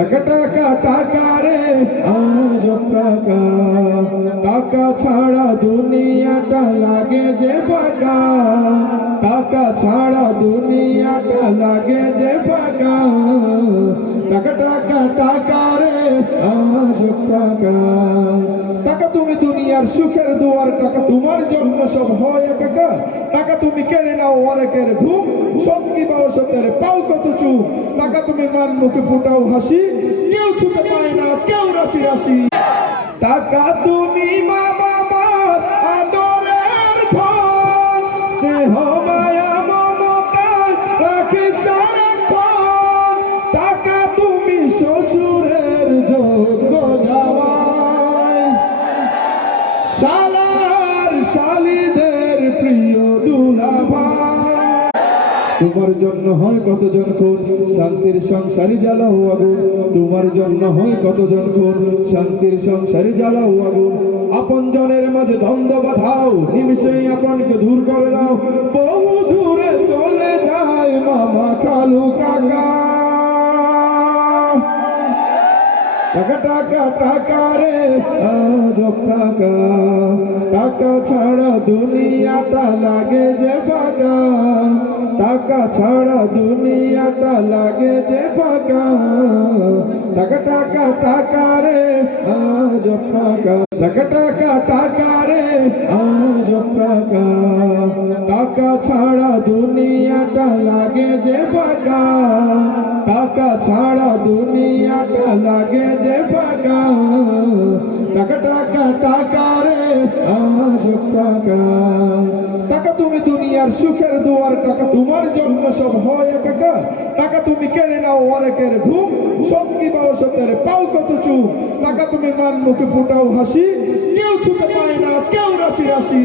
টাকা টাকা টাকা রে আজ টাকা টাকা ছাড়া দুনিয়াটা লাগে যে ফাঁকা টাকা ছাড়া দুনিয়াটা লাগে যে ফাঁকা টাকা টাকা টাকা রে আজ টাকা টাকা তুমি দুনিয়ার সুখের দুয়ার, টাকা তোমার জন্য সব হয় একাকার। টাকা তুমি কেড়ে নাও অনেকের ঘুম, সঙ্গী পাও পাও কত চুপ। টাকা তুমি মান মুখে ফুটাও হাসি, কেউ ছুটে পায় না, কেউ রাশি রাশি। টাকা তুমি মা শালিদের প্রিয় তোমার জন্য হয় কতজন খুন? শান্তির সংসারে জ্বালাও আগুন। তোমার জন্য হয় কতজন খুন? শান্তির সংসারে জ্বালাও আগুন। আপন জনের মাঝে দ্বন্দ্ব বাধাও। নিমিষেই আপনকে দূর করে নাও। বহু দূরে চলে যায় মামা কালু কাকা। টাকা টাকা টাকা রে আজব টাকা। টাকা ছাড়া দুনিয়াটা লাগে যে ফাঁকা। টাকা ছাড়া দুনিয়াটা লাগে যে ফাঁকা। টাকা টাকা টাকা রে আজব টাকা। টাকা টাকা টাকা রে আজব টাকা। টাকা ছাড়া দুনিয়াটা লাগে যে ফাঁকা। টাকা ছাড়া দুনিয়াটা লাগে যে ফাঁকা টাকা টাকা টাকা রে, আজ টাকা। টাকা তুমি দুনিয়ার সুখের দুয়ার, টাকা তোমার জন্য সব হয় একাকার। টাকা তুমি কেড়ে নাও অনেকের ঘুম সঙ্গী পাও সতের পাও কত চুপ টাকা তুমি মান মুখে ফুটাও হাসি, কেউ ছুটে পায় না, কেউ রাশি রাশি।